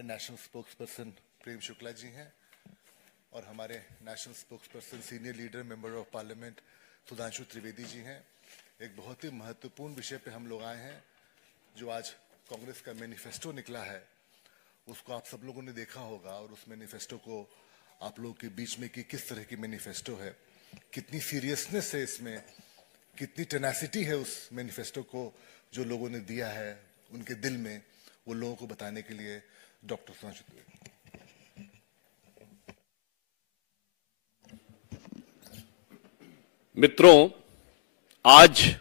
हमारे national spokesperson Prem Shukla ji हैं और हमारे national spokesperson senior leader member of parliament Sudhanshu Trivedi ji हैं। एक बहुत ही महत्वपूर्ण विषय पे हम लोग आए हैं। जो आज कांग्रेस का मैनिफेस्टो निकला है उसको आप सब लोगों ने देखा होगा और उस मैनिफेस्टो को आप लोगों के बीच में कि किस तरह की मैनिफेस्टो है, कितनी सीरियसनेस है इसमें, कितनी टेनासिटी है उस मैनिफेस्टो को जो लोगों ने दिया है उनके दिल में, वो लोगों को बताने के लिए डॉक्टर सुधांशु त्रिवेदी। मित्रों, आज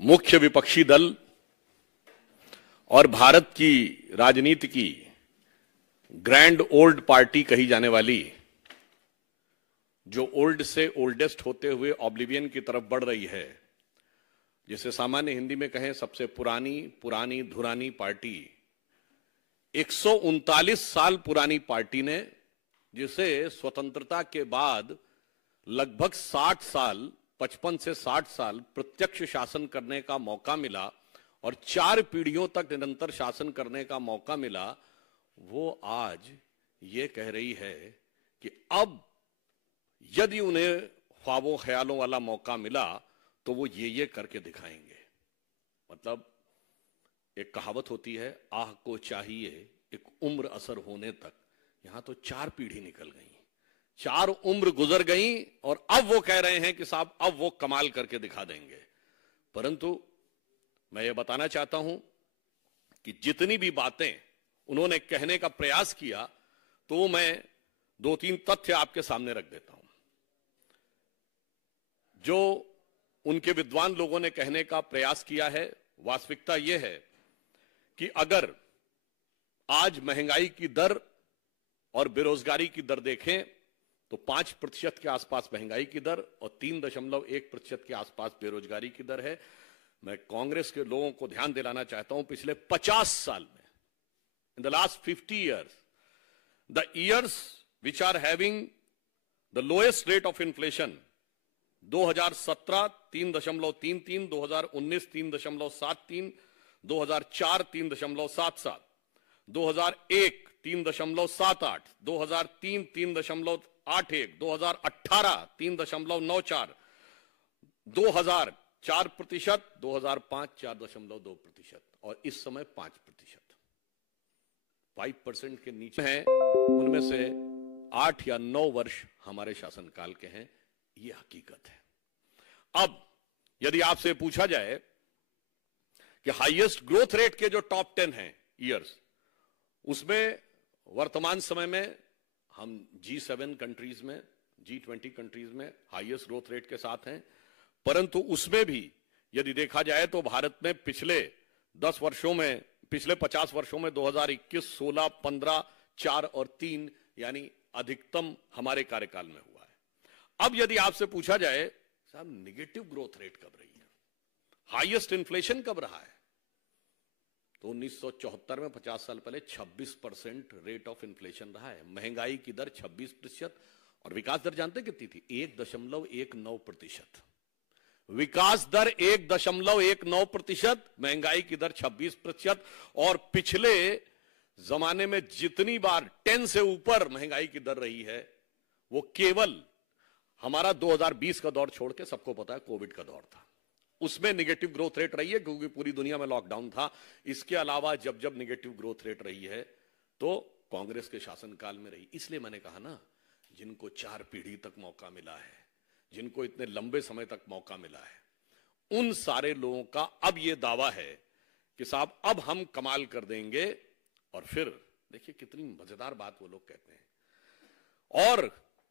मुख्य विपक्षी दल और भारत की राजनीति की ग्रैंड ओल्ड पार्टी कही जाने वाली, जो ओल्ड से ओल्डेस्ट होते हुए ऑब्लिवियन की तरफ बढ़ रही है, जिसे सामान्य हिंदी में कहें सबसे पुरानी धुरानी पार्टी, 139 साल पुरानी पार्टी ने, जिसे स्वतंत्रता के बाद लगभग 60 साल, 55 से 60 साल प्रत्यक्ष शासन करने का मौका मिला और 4 पीढ़ियों तक निरंतर शासन करने का मौका मिला, वो आज ये कह रही है कि अब यदि उन्हें ख्वाबों ख्यालों वाला मौका मिला तो वो ये करके दिखाएंगे। मतलब एक कहावत होती है, आह को चाहिए एक उम्र असर होने तक। यहां तो 4 पीढ़ी निकल गई, 4 उम्र गुजर गई और अब वो कह रहे हैं कि साहब अब वो कमाल करके दिखा देंगे। परंतु मैं ये बताना चाहता हूं कि जितनी भी बातें उन्होंने कहने का प्रयास किया, तो मैं 2-3 तथ्य आपके सामने रख देता हूं। जो उनके विद्वान लोगों ने कहने का प्रयास किया है, वास्तविकता यह है कि अगर आज महंगाई की दर और बेरोजगारी की दर देखें तो 5% के आसपास महंगाई की दर और 3.1% के आसपास बेरोजगारी की दर है। मैं कांग्रेस के लोगों को ध्यान दिलाना चाहता हूं, पिछले 50 साल में, in the last 50 years, the years which are having the lowest rate of inflation, 2017 3.33, 2019 3.73, 2004 3.77, 2001 3.78, 2003 3.81, 2018 3.94, 2000 4%, 2005 4.2% और इस समय 5%। 5% के नीचे हैं, उनमें से 8 या 9 वर्ष हमारे शासनकाल के हैं। यह हकीकत है। अब यदि आपसे पूछा जाए कि हाईएस्ट ग्रोथ रेट के जो टॉप 10 हैं ईयर्स, उसमें वर्तमान समय में हम G7 कंट्रीज में, G20 कंट्रीज में हाईएस्ट ग्रोथ रेट के साथ हैं। परंतु उसमें भी यदि देखा जाए तो भारत में पिछले 10 वर्षों में, पिछले 50 वर्षों में 2021, 16, 15, 4 और 3 यानी अधिकतम हमारे कार्यकाल में हुआ है। अब यदि आपसे पूछा जाए साहब निगेटिव ग्रोथ रेट कब रही है, हाईएस्ट इन्फ्लेशन कब रहा है, तो 1974 में 50 साल पहले 26% रेट ऑफ इन्फ्लेशन रहा है। महंगाई की दर 26% और विकास दर जानते कितनी थी? 1.19%। विकास दर 1.19%, महंगाई की दर 26%। और पिछले जमाने में जितनी बार 10 से ऊपर महंगाई की दर रही है वो केवल हमारा 2020 का दौर छोड़ के, सबको पता है कोविड का दौर था, उसमें निगेटिव ग्रोथ रेट रही है क्योंकि पूरी दुनिया में लॉकडाउन था। इसके अलावा जब जब निगेटिव ग्रोथ रेट रही है तो कांग्रेस के शासनकाल में रही। इसलिए मैंने कहा ना, जिनको 4 पीढ़ी तक मौका मिला है, जिनको इतने लंबे समय तक मौका मिला है, उन सारे लोगों का अब यह दावा है कि साहब अब हम कमाल कर देंगे। और फिर देखिए कितनी मजेदार बात वो लोग कहते हैं और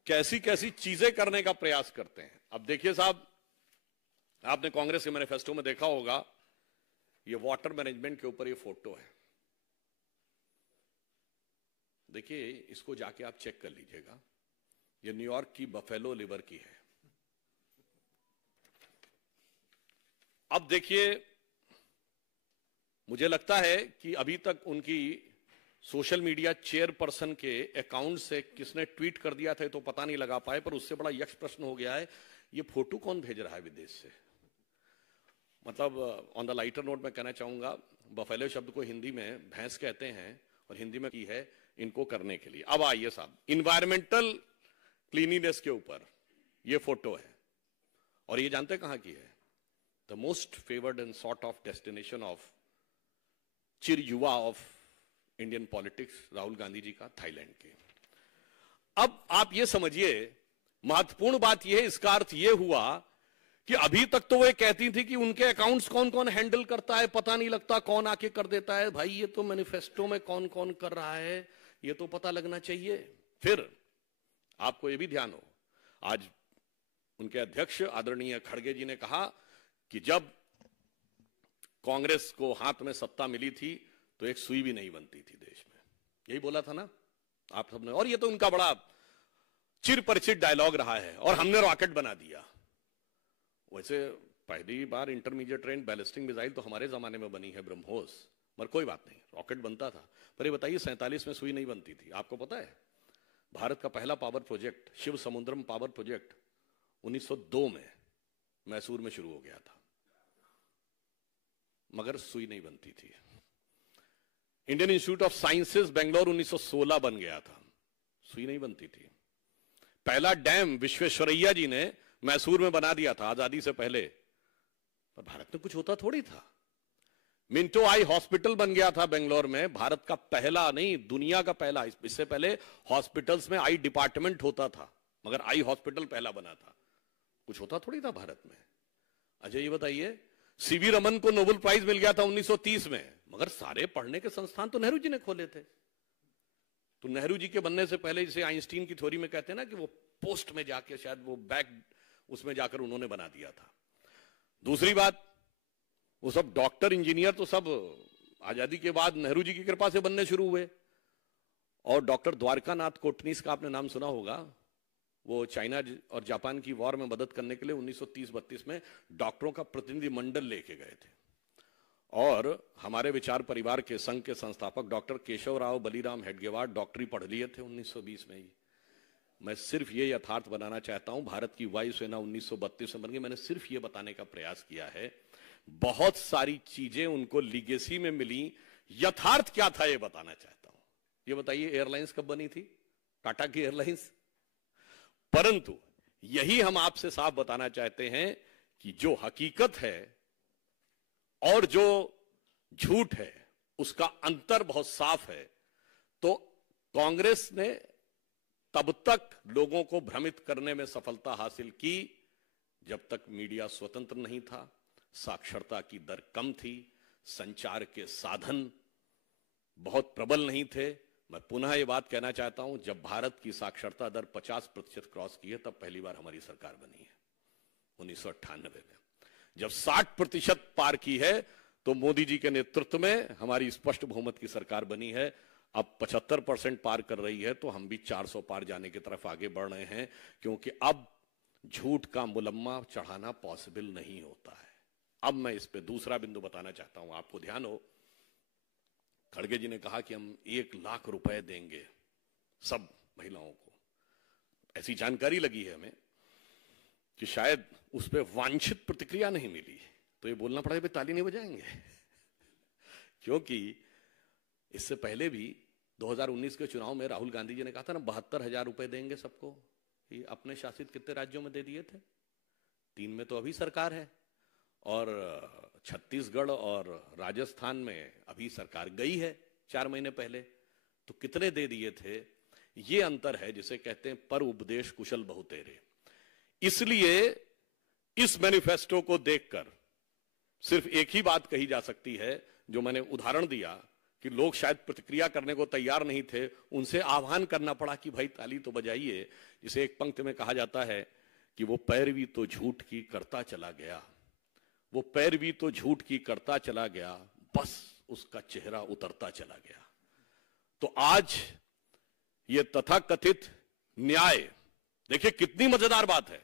कैसी कैसी चीजें करने का प्रयास करते हैं। अब देखिए साहब, आपने कांग्रेस के मैनिफेस्टो में देखा होगा, ये वाटर मैनेजमेंट के ऊपर ये फोटो है। देखिए इसको जाके आप चेक कर लीजिएगा, ये न्यूयॉर्क की बफेलो लिवर की है। अब देखिए, मुझे लगता है कि अभी तक उनकी सोशल मीडिया चेयरपर्सन के अकाउंट से किसने ट्वीट कर दिया था तो पता नहीं लगा पाए, पर उससे बड़ा यक्ष प्रश्न हो गया है, ये फोटो कौन भेज रहा है विदेश से? मतलब ऑन द लाइटर नोट मैं कहना चाहूंगा, बफेलो शब्द को हिंदी में भैंस कहते हैं और हिंदी में की है इनको करने के लिए। अब आइए साहब, इन्वायरमेंटल क्लीनिनेस के ऊपर ये फोटो है और ये जानते कहां की है? The most favoured and sort of destination of चिर युवा of Indian politics Rahul Gandhi ji का, थाईलैंड के। अब आप ये समझिए, महत्वपूर्ण बात यह है, इसका अर्थ यह हुआ कि अभी तक तो वे कहती थी कि उनके अकाउंट्स कौन कौन हैंडल करता है पता नहीं लगता, कौन आके कर देता है। भाई ये तो मैनिफेस्टो में कौन कौन कर रहा है ये तो पता लगना चाहिए। फिर आपको ये भी ध्यान हो, आज उनके अध्यक्ष आदरणीय खड़गे जी ने कहा कि जब कांग्रेस को हाथ में सत्ता मिली थी तो एक सुई भी नहीं बनती थी देश में, यही बोला था ना आप सबने। और ये तो उनका बड़ा चिर परिचित डायलॉग रहा है, और हमने रॉकेट बना दिया। वैसे पहली बार इंटरमीडिएट रेंज बैलिस्टिक मिसाइल तो हमारे जमाने में बनी है, ब्रह्मोस, मगर कोई बात नहीं, रॉकेट बनता था। पर ये बताइए 47 में सुई नहीं बनती थी। आपको पता है भारत का पहला पावर प्रोजेक्ट शिव समुद्रम पावर प्रोजेक्ट 1902 में मैसूर में शुरू हो गया था, मगर सुई नहीं बनती थी। Indian institute of sciences Bangalore 1916 बन गया था, सुई नहीं बनती थी। पहला डैम विश्वेश्वरैया जी ने मैसूर में बना दिया था आजादी से पहले, पर भारत में कुछ होता थोड़ी था। मिंटो आई हॉस्पिटल बन गया था बेंगलोर में, भारत का पहला नहीं दुनिया का पहला। इससे पहले हॉस्पिटल्स में आई डिपार्टमेंट होता था, मगर आई हॉस्पिटल पहला बना था। कुछ होता थोड़ी था भारत में। अच्छा ये बताइए, सीवी रमन को नोबेल प्राइज मिल गया था 1930 में, मगर सारे पढ़ने के संस्थान तो नेहरू जी ने खोले थे। तो नेहरू जी के बनने से पहले, जिसे आइंस्टीन की थ्योरी में कहते हैं ना कि वो पोस्ट में जाके शायद वो बैक उसमें जाकर उन्होंने बना दिया था। दूसरी बात, वो सब डॉक्टर इंजीनियर तो सब आजादी के बाद नेहरू जी की कृपा से बनने शुरू हुए। और डॉक्टर द्वारकानाथ कोटनीस का आपने नाम सुना होगा, वो चाइना और जापान की वॉर में मदद करने के लिए 1930-32 में डॉक्टरों का प्रतिनिधि मंडल लेके गए थे। और हमारे विचार परिवार के संघ के संस्थापक डॉक्टर केशव राव बलीराम हेडगेवार डॉक्टरी पढ़ लिए थे 1920 में ही। मैं सिर्फ ये यथार्थ बनाना चाहता हूं, भारत की वायुसेना 1932 में बन गई। मैंने सिर्फ ये बताने का प्रयास किया है, बहुत सारी चीजें उनको लीगेसी में मिली, यथार्थ क्या था ये बताना चाहता हूं। ये बताइए एयरलाइंस कब बनी थी, टाटा की एयरलाइंस। परंतु यही हम आपसे साफ बताना चाहते हैं कि जो हकीकत है और जो झूठ है उसका अंतर बहुत साफ है। तो कांग्रेस ने तब तक लोगों को भ्रमित करने में सफलता हासिल की जब तक मीडिया स्वतंत्र नहीं था, साक्षरता की दर कम थी, संचार के साधन बहुत प्रबल नहीं थे। मैं पुनः ये बात कहना चाहता हूं, जब भारत की साक्षरता दर 50% क्रॉस की है तब पहली बार हमारी सरकार बनी है 1998 में। जब 60% पार की है तो मोदी जी के नेतृत्व में हमारी स्पष्ट बहुमत की सरकार बनी है। अब 75% पार कर रही है तो हम भी 400 पार जाने की तरफ आगे बढ़ रहे हैं, क्योंकि अब झूठ का मुलम्मा चढ़ाना पॉसिबल नहीं होता है। अब मैं इस पे दूसरा बिंदु बताना चाहता हूं, आपको ध्यान हो, खड़गे जी ने कहा कि हम 1 लाख रुपए देंगे सब महिलाओं को। ऐसी जानकारी लगी है हमें कि शायद उस पर वांछित प्रतिक्रिया नहीं मिली, तो ये बोलना पड़ा कि ताली नहीं बजाएंगे क्योंकि इससे पहले भी 2019 के चुनाव में राहुल गांधी जी ने कहा था ना 72,000 रुपए देंगे सबको। ये अपने शासित कितने राज्यों में दे दिए थे? 3 में तो अभी सरकार है, और छत्तीसगढ़ और राजस्थान में अभी सरकार गई है 4 महीने पहले। तो कितने दे दिए थे? ये अंतर है जिसे कहते हैं पर उपदेश कुशल बहुतेरे। इसलिए इस मैनिफेस्टो को देखकर सिर्फ एक ही बात कही जा सकती है, जो मैंने उदाहरण दिया कि लोग शायद प्रतिक्रिया करने को तैयार नहीं थे, उनसे आह्वान करना पड़ा कि भाई ताली तो बजाइए। जिसे एक पंक्ति में कहा जाता है कि वो पैरवी तो झूठ की करता चला गया, वो पैरवी तो झूठ की करता चला गया, बस उसका चेहरा उतरता चला गया। तो आज ये तथाकथित न्याय, देखिए कितनी मजेदार बात है,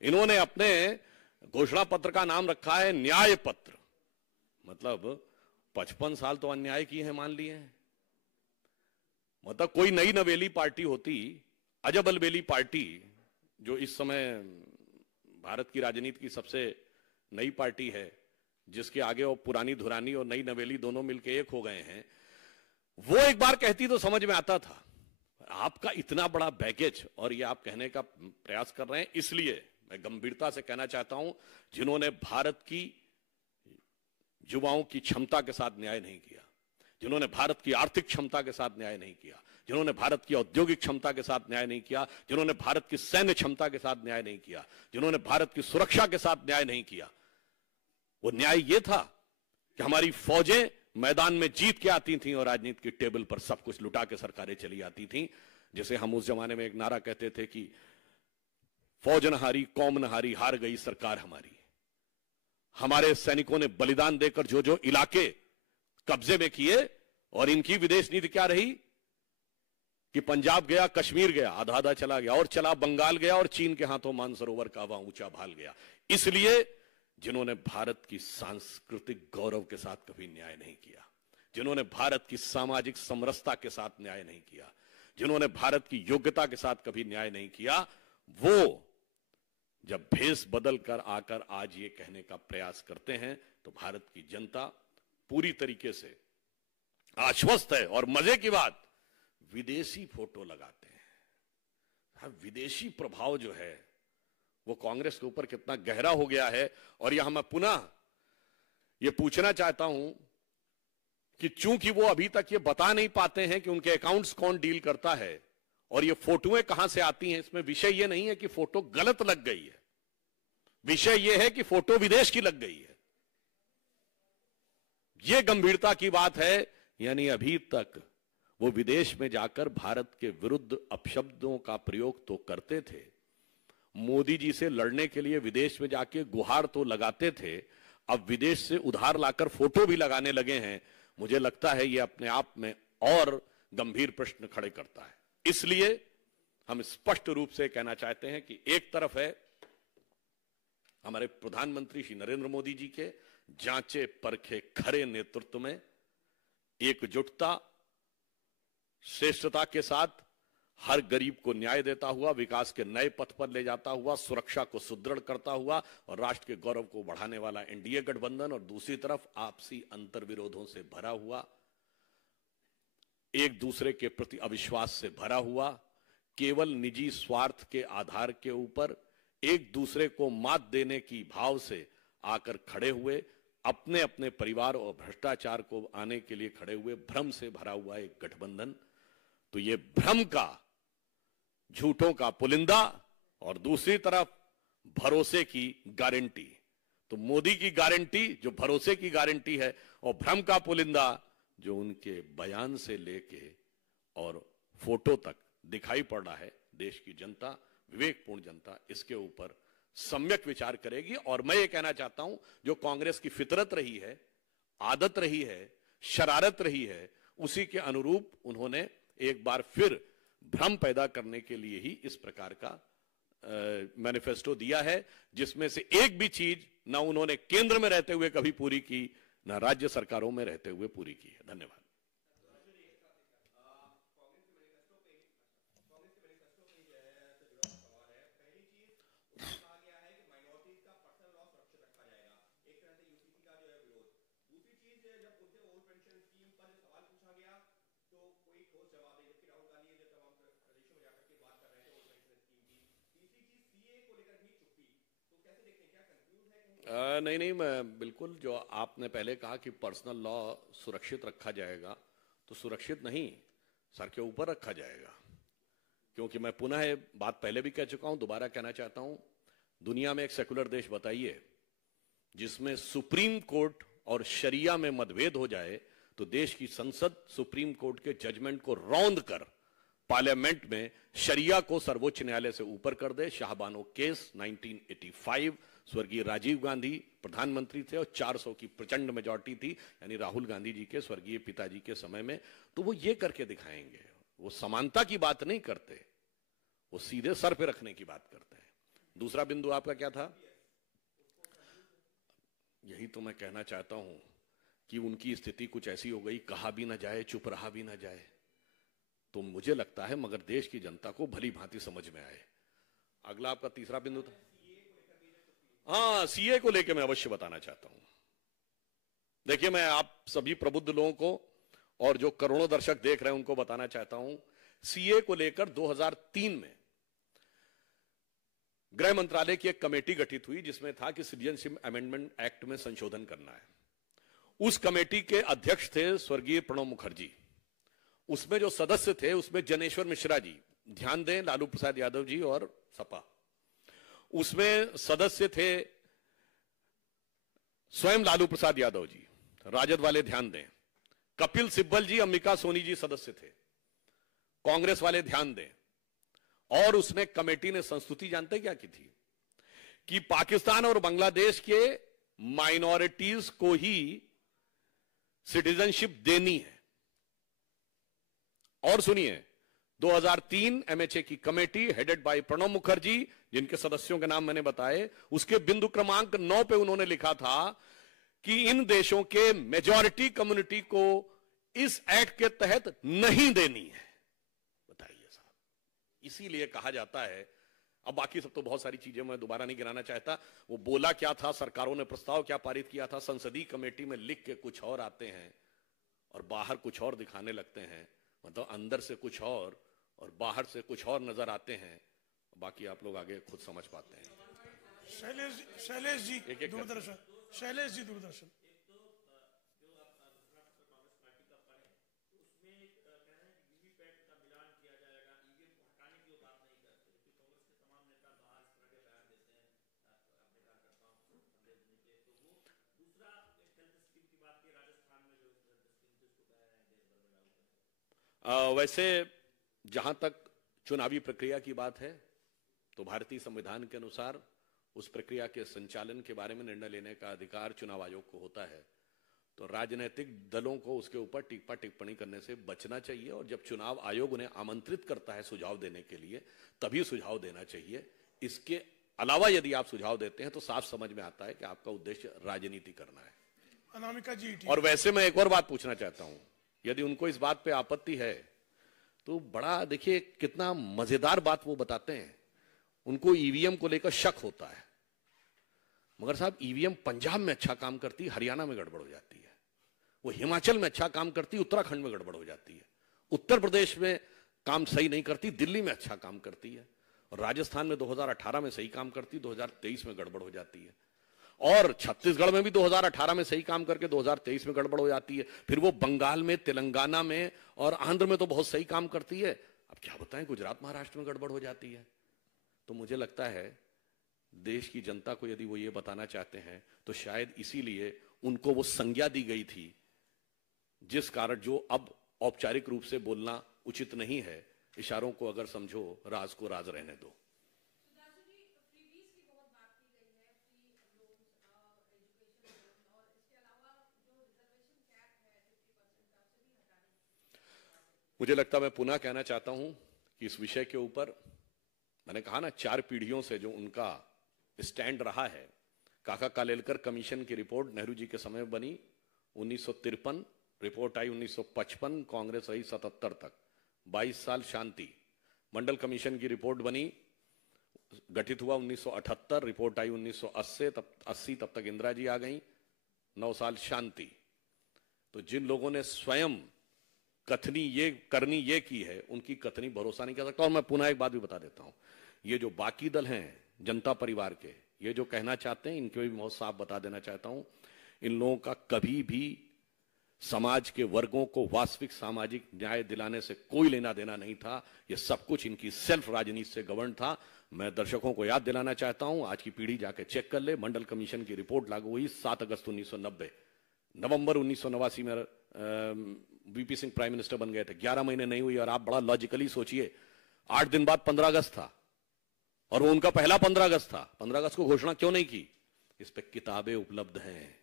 इन्होंने अपने घोषणा पत्र का नाम रखा है न्याय पत्र। मतलब 55 साल तो अन्याय किए हैं, मान लिए हैं। मतलब कोई नई नवेली पार्टी होती, अजब अलबेली पार्टी, जो इस समय भारत की राजनीति की सबसे नई पार्टी है, जिसके आगे वो पुरानी धुरानी और नई नवेली दोनों मिलके एक हो गए हैं, वो एक बार कहती तो समझ में आता था। आपका इतना बड़ा बैगेज और ये आप कहने का प्रयास कर रहे हैं, इसलिए मैं गंभीरता से कहना चाहता हूं, जिन्होंने भारत की युवाओं की क्षमता के साथ न्याय नहीं किया, जिन्होंने भारत की आर्थिक क्षमता के साथ न्याय नहीं किया, जिन्होंने भारत की औद्योगिक क्षमता के साथ न्याय नहीं किया, जिन्होंने भारत की सैन्य क्षमता के साथ न्याय नहीं किया, जिन्होंने भारत की सुरक्षा के साथ न्याय नहीं किया, वो न्याय ये था कि हमारी फौजें मैदान में जीत के आती थीं और राजनीति की टेबल पर सब कुछ लुटा के सरकारें चली आती थीं। जैसे हम उस जमाने में एक नारा कहते थे कि फौज न हारी, कौम न हारी, हार गई सरकार हमारी। हमारे सैनिकों ने बलिदान देकर जो जो इलाके कब्जे में किए, और इनकी विदेश नीति क्या रही कि पंजाब गया, कश्मीर गया, आधा आधा चला गया, और चला बंगाल गया, और चीन के हाथों मानसरोवर का वहां ऊंचा भाल गया। इसलिए जिन्होंने भारत की सांस्कृतिक गौरव के साथ कभी न्याय नहीं किया, जिन्होंने भारत की सामाजिक समरसता के साथ न्याय नहीं किया, जिन्होंने भारत की योग्यता के साथ कभी न्याय नहीं किया, वो जब भेष बदल कर आकर आज ये कहने का प्रयास करते हैं तो भारत की जनता पूरी तरीके से आश्वस्त है। और मजे की बात, विदेशी फोटो लगाते हैं। हाँ, विदेशी प्रभाव जो है वो कांग्रेस के ऊपर कितना गहरा हो गया है। और यहां मैं पुनः ये पूछना चाहता हूं कि चूंकि वो अभी तक ये बता नहीं पाते हैं कि उनके अकाउंट्स कौन डील करता है और ये फोटोएं कहां से आती हैं, इसमें विषय ये नहीं है कि फोटो गलत लग गई है, विषय ये है कि फोटो विदेश की लग गई है। ये गंभीरता की बात है। यानी अभी तक वो विदेश में जाकर भारत के विरुद्ध अपशब्दों का प्रयोग तो करते थे, मोदी जी से लड़ने के लिए विदेश में जाके गुहार तो लगाते थे, अब विदेश से उधार लाकर फोटो भी लगाने लगे हैं। मुझे लगता है ये अपने आप में और गंभीर प्रश्न खड़े करता है। इसलिए हम स्पष्ट रूप से कहना चाहते हैं कि एक तरफ है हमारे प्रधानमंत्री श्री नरेंद्र मोदी जी के जांचे परखे खरे नेतृत्व में एकजुटता, श्रेष्ठता के साथ हर गरीब को न्याय देता हुआ, विकास के नए पथ पर ले जाता हुआ, सुरक्षा को सुदृढ़ करता हुआ और राष्ट्र के गौरव को बढ़ाने वाला एनडीए गठबंधन, और दूसरी तरफ आपसी अंतर्विरोधों से भरा हुआ, एक दूसरे के प्रति अविश्वास से भरा हुआ, केवल निजी स्वार्थ के आधार के ऊपर एक दूसरे को मात देने की भाव से आकर खड़े हुए, अपने अपने परिवार और भ्रष्टाचार को आने के लिए खड़े हुए भ्रम से भरा हुआ एक गठबंधन। तो ये भ्रम का, झूठों का पुलिंदा और दूसरी तरफ भरोसे की गारंटी। तो मोदी की गारंटी जो भरोसे की गारंटी है और भ्रम का पुलिंदा जो उनके बयान से लेके और फोटो तक दिखाई पड़ रहा है। देश की जनता, विवेकपूर्ण जनता इसके ऊपर सम्यक विचार करेगी। और मैं ये कहना चाहता हूं, जो कांग्रेस की फितरत रही है, आदत रही है, शरारत रही है, उसी के अनुरूप उन्होंने एक बार फिर भ्रम पैदा करने के लिए ही इस प्रकार का मैनिफेस्टो दिया है, जिसमें से एक भी चीज ना उन्होंने केंद्र में रहते हुए कभी पूरी की, ना राज्य सरकारों में रहते हुए पूरी की है। धन्यवाद। नहीं, मैं बिल्कुल, जो आपने पहले कहा कि पर्सनल लॉ सुरक्षित रखा जाएगा, तो सुरक्षित नहीं, सर के ऊपर रखा जाएगा। क्योंकि मैं पुनः ये बात पहले भी कह चुका हूं, दोबारा कहना चाहता हूं, दुनिया में एक सेकुलर देश बताइए जिसमें सुप्रीम कोर्ट और शरिया में मतभेद हो जाए तो देश की संसद सुप्रीम कोर्ट के जजमेंट को रौंद कर पार्लियामेंट में शरिया को सर्वोच्च न्यायालय से ऊपर कर दे। शाहबानो केस 1985, स्वर्गीय राजीव गांधी प्रधानमंत्री थे और 400 की प्रचंड मेजॉरिटी थी, यानी राहुल गांधी जी के स्वर्गीय पिताजी के समय में। तो वो ये करके दिखाएंगे, वो समानता की बात नहीं करते, वो सीधे सर पे रखने की बात करते हैं। दूसरा बिंदु आपका क्या था? यही तो मैं कहना चाहता हूं कि उनकी स्थिति कुछ ऐसी हो गई, कहा भी ना जाए, चुप रहा भी ना जाए। तो मुझे लगता है मगर देश की जनता को भली भांति समझ में आए। अगला आपका तीसरा बिंदु था, हाँ, सीए को लेकर मैं अवश्य बताना चाहता हूं। देखिए, मैं आप सभी प्रबुद्ध लोगों को और जो करोड़ों दर्शक देख रहे हैं उनको बताना चाहता हूं, सीए को लेकर 2003 में गृह मंत्रालय की एक कमेटी गठित हुई जिसमें था कि सिटीजनशिप अमेंडमेंट एक्ट में संशोधन करना है। उस कमेटी के अध्यक्ष थे स्वर्गीय प्रणब मुखर्जी। उसमें जो सदस्य थे उसमें जनेश्वर मिश्रा जी, ध्यान दें, लालू प्रसाद यादव जी और सपा। उसमें सदस्य थे स्वयं लालू प्रसाद यादव जी, राजद वाले ध्यान दें। कपिल सिब्बल जी, अंबिका सोनी जी सदस्य थे, कांग्रेस वाले ध्यान दें। और उसने कमेटी ने संस्तुति जानते क्या की थी कि पाकिस्तान और बांग्लादेश के माइनॉरिटीज को ही सिटीजनशिप देनी है। और सुनिए, 2003 एमएचए की committee headed by Pranab Mukherjee, जिनके सदस्यों के नाम मैंने बताए, उसके बिंदु क्रमांक 9 पे उन्होंने लिखा था कि इन देशों के मेजॉरिटी कम्युनिटी को इस एक्ट के तहत नहीं देनी है। बताइए साहब, इसीलिए कहा जाता है, अब बाकी सब तो बहुत सारी चीजें मैं दोबारा नहीं गिनाना चाहता, वो बोला क्या था, सरकारों ने प्रस्ताव क्या पारित किया था, संसदीय कमेटी में लिख के कुछ और आते हैं और बाहर कुछ और दिखाने लगते हैं। मतलब अंदर से कुछ और बाहर से कुछ और नजर आते हैं। बाकी आप लोग आगे खुद समझ पाते हैं। शैलेश जी दूरदर्शन, शैलेश जी दूरदर्शन। वैसे जहां तक चुनावी प्रक्रिया की बात है तो भारतीय संविधान के अनुसार उस प्रक्रिया के संचालन के बारे में निर्णय लेने का अधिकार चुनाव आयोग को होता है। तो राजनीतिक दलों को उसके ऊपर टिप्पा टिप्पणी करने से बचना चाहिए और जब चुनाव आयोग उन्हें आमंत्रित करता है सुझाव देने के लिए तभी सुझाव देना चाहिए। इसके अलावा यदि आप सुझाव देते हैं तो साफ समझ में आता है कि आपका उद्देश्य राजनीति करना है। अनामिका जी। और वैसे मैं एक और बात पूछना चाहता हूं, यदि उनको इस बात पे आपत्ति है तो बड़ा देखिए कितना मजेदार बात वो बताते हैं। उनको ईवीएम को लेकर शक होता है, मगर साहब ईवीएम पंजाब में अच्छा काम करती, हरियाणा में गड़बड़ हो जाती है। वो हिमाचल में अच्छा काम करती, उत्तराखंड में गड़बड़ हो जाती है। उत्तर प्रदेश में काम सही नहीं करती, दिल्ली में अच्छा काम करती है। और राजस्थान में 2018 में सही काम करती, 2023 में गड़बड़ हो जाती है। और छत्तीसगढ़ में भी 2018 में सही काम करके 2023 में गड़बड़ हो जाती है। फिर वो बंगाल में, तेलंगाना में और आंध्र में तो बहुत सही काम करती है। अब क्या बताएं, गुजरात महाराष्ट्र में गड़बड़ हो जाती है। तो मुझे लगता है देश की जनता को यदि वो ये बताना चाहते हैं तो शायद इसीलिए उनको वो संज्ञा दी गई थी, जिस कारण जो अब औपचारिक रूप से बोलना उचित नहीं है। इशारों को अगर समझो, राज को राज रहने दो। मुझे लगता, मैं पुनः कहना चाहता हूं कि इस विषय के ऊपर मैंने कहा ना, 4 पीढ़ियों से जो उनका स्टैंड रहा है। काका कालेलकर कमीशन की रिपोर्ट नेहरू जी के समय बनी 1953, रिपोर्ट आई 1955, कांग्रेस रही 77 तक, 22 साल शांति। मंडल कमीशन की रिपोर्ट बनी, गठित हुआ 1978, रिपोर्ट आई 1980, तब तक इंदिरा जी आ गई, 9 साल शांति। तो जिन लोगों ने स्वयं कथनी ये करनी ये की है, उनकी कथनी भरोसा नहीं कर सकता। और मैं पुनः एक बात भी बता देता हूं, ये जो बाकी दल हैं जनता परिवार के, ये जो कहना चाहते हैं, इनके भी बहुत साफ बता देना चाहता हूं, इन लोगों का कभी भी समाज के वर्गों को वास्तविक सामाजिक न्याय दिलाने से कोई लेना देना नहीं था। ये सब कुछ इनकी सेल्फ राजनीति से गवर्न था। मैं दर्शकों को याद दिलाना चाहता हूं, आज की पीढ़ी जाके चेक कर ले, मंडल कमीशन की रिपोर्ट लागू हुई 7 अगस्त 1990। नवंबर 1989 में वीपी सिंह प्राइम मिनिस्टर बन गए थे, 11 महीने नहीं हुई। और आप बड़ा लॉजिकली सोचिए, 8 दिन बाद 15 अगस्त था और वो उनका पहला 15 अगस्त था। 15 अगस्त को घोषणा क्यों नहीं की? इस पे किताबें उपलब्ध हैं।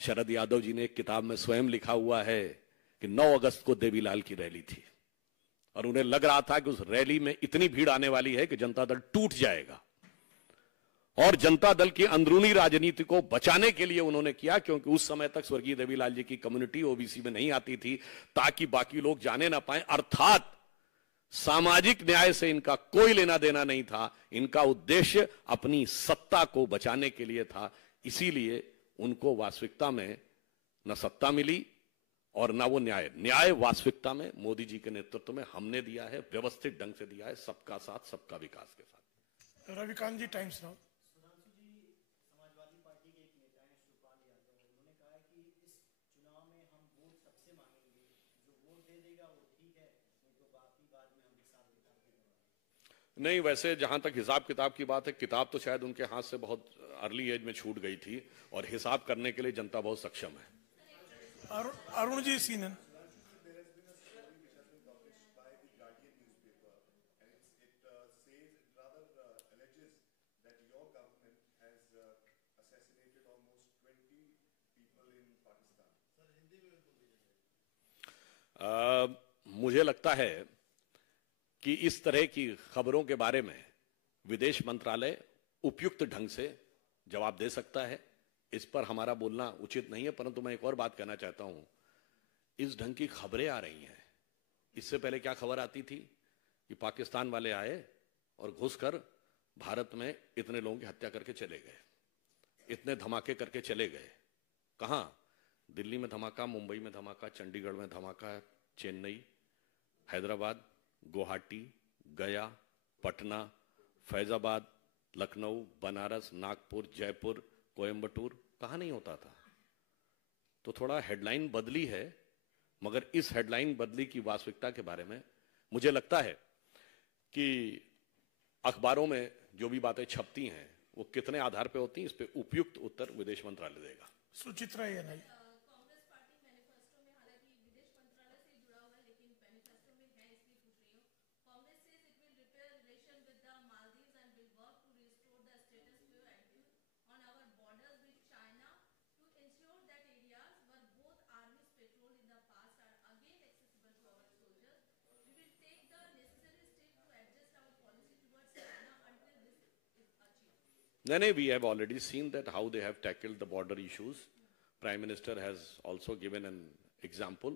शरद यादव जी ने एक किताब में स्वयं लिखा हुआ है कि 9 अगस्त को देवीलाल की रैली थी और उन्हें लग रहा था कि उस रैली में इतनी भीड़ आने वाली है कि जनता दल टूट जाएगा। और जनता दल की अंदरूनी राजनीति को बचाने के लिए उन्होंने किया, क्योंकि उस समय तक स्वर्गीय देवीलाल जी की कम्युनिटी ओबीसी में नहीं आती थी, ताकि बाकी लोग जाने ना पाए। अर्थात सामाजिक न्याय से इनका कोई लेना देना नहीं था, इनका उद्देश्य अपनी सत्ता को बचाने के लिए था। इसीलिए उनको वास्तविकता में न सत्ता मिली और ना वो न्याय वास्तविकता में मोदी जी के नेतृत्व में हमने दिया है, व्यवस्थित ढंग से दिया है, सबका साथ सबका विकास के साथ। रविकांत जी, टाइम्स नाउ। नहीं, वैसे जहां तक हिसाब किताब की बात है, किताब तो शायद उनके हाथ से बहुत अर्ली एज में छूट गई थी और हिसाब करने के लिए जनता बहुत सक्षम है। अरुण जी, सीनन। मुझे लगता है कि इस तरह की खबरों के बारे में विदेश मंत्रालय उपयुक्त ढंग से जवाब दे सकता है। इस पर हमारा बोलना उचित नहीं है, परंतु मैं एक और बात कहना चाहता हूं। इस ढंग की खबरें आ रही हैं। इससे पहले क्या खबर आती थी कि पाकिस्तान वाले आए और घुसकर भारत में इतने लोगों की हत्या करके चले गए, इतने धमाके करके चले गए। कहां? दिल्ली में धमाका, मुंबई में धमाका, चंडीगढ़ में धमाका, चेन्नई, हैदराबाद, गुवाहाटी, गया, पटना, फैजाबाद, लखनऊ, बनारस, नागपुर, जयपुर, कोयंबटूर, कहां नहीं होता था। तो थोड़ा हेडलाइन बदली है, मगर इस हेडलाइन बदली की वास्तविकता के बारे में मुझे लगता है कि अखबारों में जो भी बातें छपती हैं वो कितने आधार पे होती हैं, इस पे उपयुक्त उत्तर विदेश मंत्रालय देगा। Suchitra ANI. No, we have already seen that how they have tackled the border issues. Prime Minister has also given an example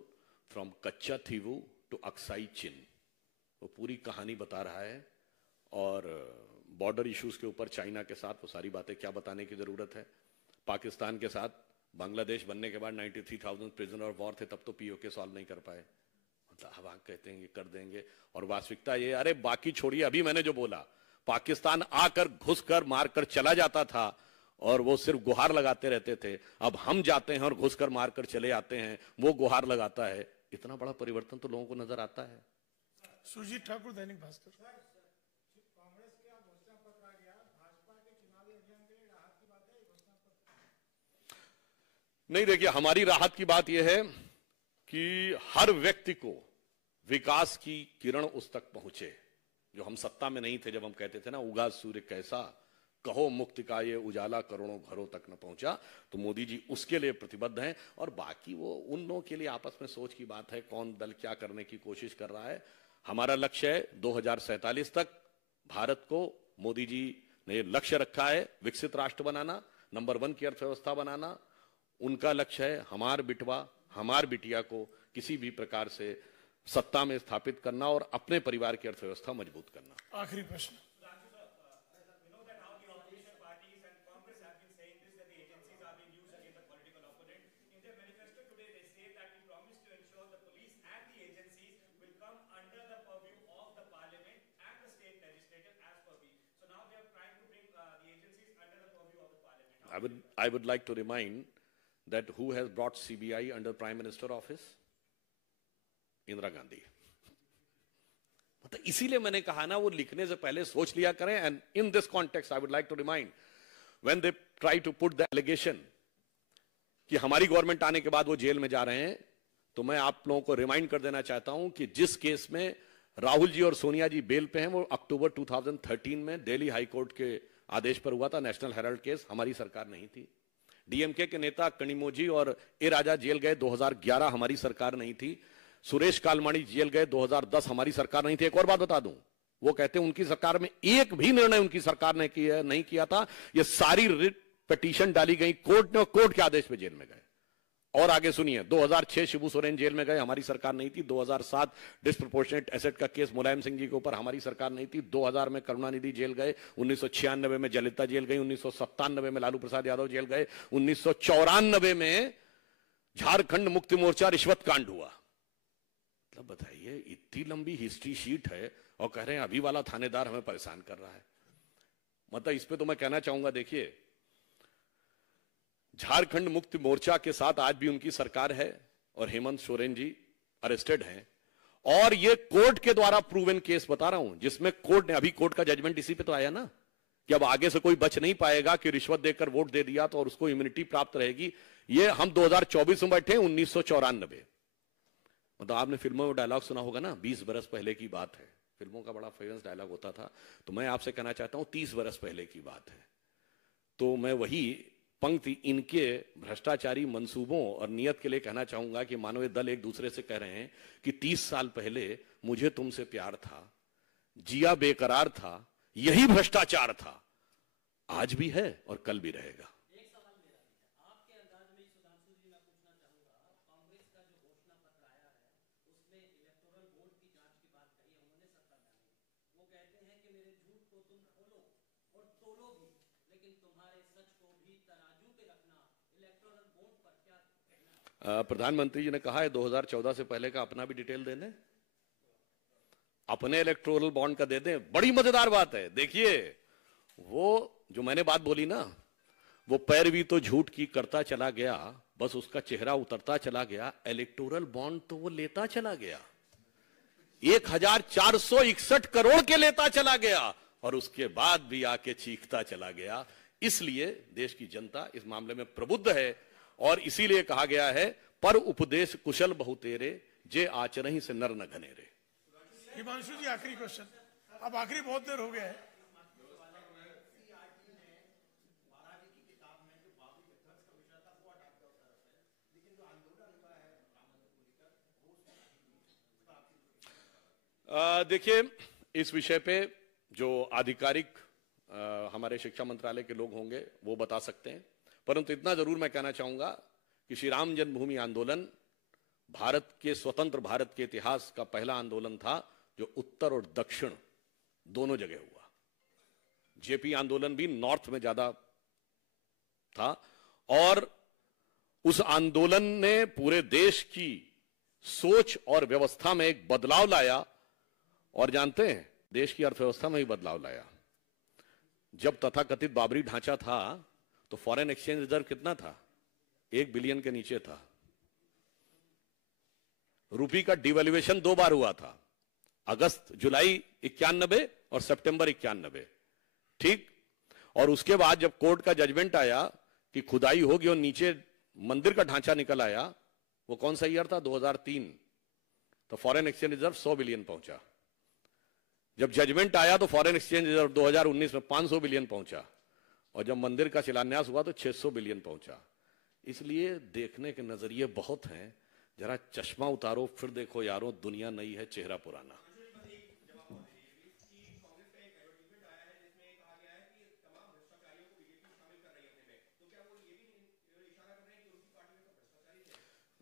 from Kacha Thivu to Aksai Chin. वो पूरी कहानी बता रहा है और बॉर्डर इश्यूज के ऊपर चाइना के साथ वो सारी बातें क्या बताने की जरूरत है। पाकिस्तान के साथ बांग्लादेश बनने के बाद 93,000 प्रिजनर ऑफ वॉर थे, तब तो पीओके सॉल्व नहीं कर पाए। मतलब अब आप कहते हैं ये कर देंगे, और वास्तविकता ये, अरे बाकी छोड़िए, अभी मैंने जो बोला, पाकिस्तान आकर घुसकर मारकर चला जाता था और वो सिर्फ गुहार लगाते रहते थे। अब हम जाते हैं और घुसकर मारकर चले आते हैं, वो गुहार लगाता है। इतना बड़ा परिवर्तन तो लोगों को नजर आता है। सुजीत ठाकुर, दैनिक भास्कर। नहीं, देखिए, हमारी राहत की बात यह है कि हर व्यक्ति को विकास की किरण उस तक पहुंचे। जो हम सत्ता में नहीं थे, जब हम कहते थे ना, उगा सूर्य कैसा, कहो मुक्ति का ये उजाला करोड़ों घरों तक न पहुंचा, तो मोदी जी उसके लिए प्रतिबद्ध हैं। और बाकी वो उन लोगों के लिए आपस में सोच की बात है, कौन दल क्या करने की कोशिश कर रहा है। हमारा लक्ष्य है 2047 तक भारत को, मोदी जी ने लक्ष्य रखा है विकसित राष्ट्र बनाना, नंबर 1 की अर्थव्यवस्था बनाना। उनका लक्ष्य है हमार बिटवा हमार बिटिया को किसी भी प्रकार से सत्ता में स्थापित करना और अपने परिवार की अर्थव्यवस्था मजबूत करना। आखिरी प्रश्न। I would like to remind that who has brought CBI under Prime Minister office? Indira Gandhi. मतलब इसीलिए मैंने कहा ना, वो लिखने से पहले सोच लिया करें। And in this context I would like to remind, when they try to put the allegation कि हमारी गवर्नमेंट आने के बाद वो जेल में जा रहे हैं, तो मैं आप लोगों को रिमाइंड कर देना चाहता हूं कि जिस केस में राहुल जी और सोनिया जी बेल पे हैं, वो अक्टूबर 2013 में दिल्ली हाई कोर्ट के आदेश पर हुआ था, नेशनल हेराल्ड केस। हमारी सरकार नहीं थी। डीएमके के नेता कनिमोझी और ए राजा जेल गए 2011, हमारी सरकार नहीं थी। सुरेश कालमाणी जेल गए 2010, हमारी सरकार नहीं थी। एक और बात बता दूं, वो कहते हैं उनकी सरकार में एक भी निर्णय उनकी सरकार ने नहीं किया था। ये सारी रिट पिटीशन डाली गई कोर्ट ने, और कोर्ट के आदेश पे जेल में गए। और आगे सुनिए, 2006 शिबू सोरेन जेल में गए, हमारी सरकार नहीं थी। 2007 डिस्प्रोपोर्शनेट एसेट का केस मुलायम सिंह जी के ऊपर, हमारी सरकार नहीं थी। 2000 में करुणानिधि जेल गए, 1996 में जयललिता जेल गई, 1997 में लालू प्रसाद यादव जेल गए, 1994 में झारखंड मुक्ति मोर्चा रिश्वत कांड हुआ। मतलब बताइए, इतनी लंबी हिस्ट्री शीट है और कह रहे हैं अभी वाला थानेदार हमें परेशान कर रहा है। मतलब इस पे तो मैं कहना चाहूंगा, देखिए झारखंड मुक्ति मोर्चा के साथ आज भी उनकी सरकार है और हेमंत सोरेन जी अरेस्टेड हैं, और ये कोर्ट के द्वारा प्रूवन केस बता रहा हूं, जिसमें कोर्ट ने, अभी कोर्ट का जजमेंट इसी पे तो आया ना कि अब आगे से कोई बच नहीं पाएगा कि रिश्वत देकर वोट दे दिया तो और उसको इम्यूनिटी प्राप्त रहेगी। ये हम 2024 में बैठे 1994। मतलब आपने फिल्मों में डायलॉग सुना होगा ना, 20 बरस पहले की बात है, फिल्मों का बड़ा फेमस डायलॉग होता था। तो मैं आपसे कहना चाहता हूं 30 बरस पहले की बात है। तो मैं वही पंक्ति इनके भ्रष्टाचारी मंसूबों और नियत के लिए कहना चाहूंगा कि मानवीय दल एक दूसरे से कह रहे हैं कि 30 साल पहले मुझे तुमसे प्यार था, जिया बेकरार था, यही भ्रष्टाचार था, आज भी है और कल भी रहेगा। एक सवाल मेरा भी है, आपके अंदाज में सुधांशु जी मैं पूछना चाहूंगा, कांग्रेस का जो घोषणा पत्र आया है उसमें इलेक्टोरल बोर्ड की जांच की बात कही है उन्होंने सत्ता में आने। वो कहते हैं कि मेरे झूठ को तुम खोलो और तोलो भी, लेकिन तुम्हारे सच को भी तराजू पे रखना। इलेक्टोरल बोर्ड पर क्या कहना? प्रधानमंत्री जी ने कहा है 2014 से पहले का अपना भी डिटेल देने, अपने इलेक्टोरल बॉन्ड का दे दें। बड़ी मजेदार बात है, देखिए वो जो मैंने बात बोली ना, वो पैरवी तो झूठ की करता चला गया, बस उसका चेहरा उतरता चला गया, इलेक्टोरल बॉन्ड तो वो लेता चला गया, 1461 करोड़ के लेता चला गया, और उसके बाद भी आके चीखता चला गया। इसलिए देश की जनता इस मामले में प्रबुद्ध है, और इसीलिए कहा गया है पर उपदेश कुशल बहुतेरे, जे आचरहि से नर न घनेरे। हिमांशु जी आखिरी क्वेश्चन, अब आखिरी बहुत देर हो गया है। देखिए इस विषय पे जो आधिकारिक हमारे शिक्षा मंत्रालय के लोग होंगे वो बता सकते हैं, परंतु इतना जरूर मैं कहना चाहूंगा कि श्री राम जन्मभूमि आंदोलन भारत के स्वतंत्र भारत के इतिहास का पहला आंदोलन था जो उत्तर और दक्षिण दोनों जगह हुआ। जेपी आंदोलन भी नॉर्थ में ज्यादा था, और उस आंदोलन ने पूरे देश की सोच और व्यवस्था में एक बदलाव लाया, और जानते हैं देश की अर्थव्यवस्था में ही बदलाव लाया। जब तथाकथित बाबरी ढांचा था तो फॉरेन एक्सचेंज रिजर्व कितना था? 1 बिलियन के नीचे था। रुपये का डिवैल्यूएशन 2 बार हुआ था, अगस्त जुलाई 91 और सितंबर 91, ठीक। और उसके बाद जब कोर्ट का जजमेंट आया कि खुदाई होगी और नीचे मंदिर का ढांचा निकल आया, वो कौन सा ईयर था? 2003। तो फॉरेन एक्सचेंज रिजर्व 100 बिलियन पहुंचा। जब जजमेंट आया तो फॉरेन एक्सचेंज रिजर्व 2019 में 500 बिलियन पहुंचा, और जब मंदिर का शिलान्यास हुआ तो 600 बिलियन पहुंचा। इसलिए देखने के नजरिए बहुत हैं, जरा चश्मा उतारो फिर देखो यारो, दुनिया नई है चेहरा पुराना।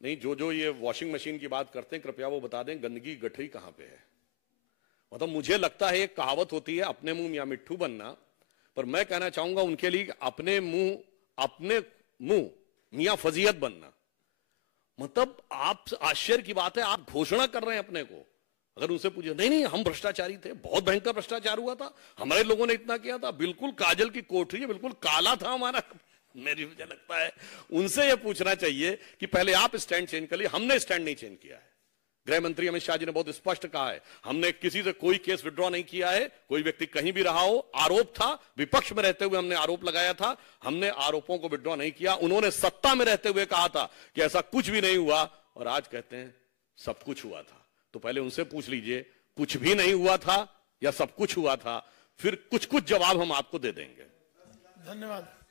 नहीं, जो ये वॉशिंग मशीन की बात करते हैं कृपया वो बता दें गंदगी गठरी कहां पे है। मतलब मुझे लगता है एक कहावत होती है अपने मुंह मियां मिट्ठू बनना, पर मैं कहना चाहूंगा उनके लिए अपने मुंह मियां फजीयत बनना। मतलब आप, आश्चर्य की बात है, आप घोषणा कर रहे हैं अपने को, अगर उनसे पूछे नहीं नहीं हम भ्रष्टाचारी थे, बहुत भयंकर भ्रष्टाचार हुआ था, हमारे लोगों ने इतना किया था, बिल्कुल काजल की कोठरी है, बिल्कुल काला था हमारा। मुझे लगता है उनसे यह पूछना चाहिए कि पहले आप स्टैंड चेंज कर लिए, हमने स्टैंड नहीं चेंज किया है। गृह मंत्री अमित शाह जी ने बहुत स्पष्ट कहा है, हमने किसी से कोई केस विड्रॉ नहीं किया है, कोई व्यक्ति कहीं भी रहा हो, आरोप था, विपक्ष में रहते हुए हमने आरोप लगाया था, हमने आरोपों को विड्रॉ नहीं किया। उन्होंने सत्ता में रहते हुए कहा था कि ऐसा कुछ भी नहीं हुआ, और आज कहते हैं सब कुछ हुआ था। तो पहले उनसे पूछ लीजिए कुछ भी नहीं हुआ था या सब कुछ हुआ था, फिर कुछ कुछ जवाब हम आपको दे देंगे। धन्यवाद।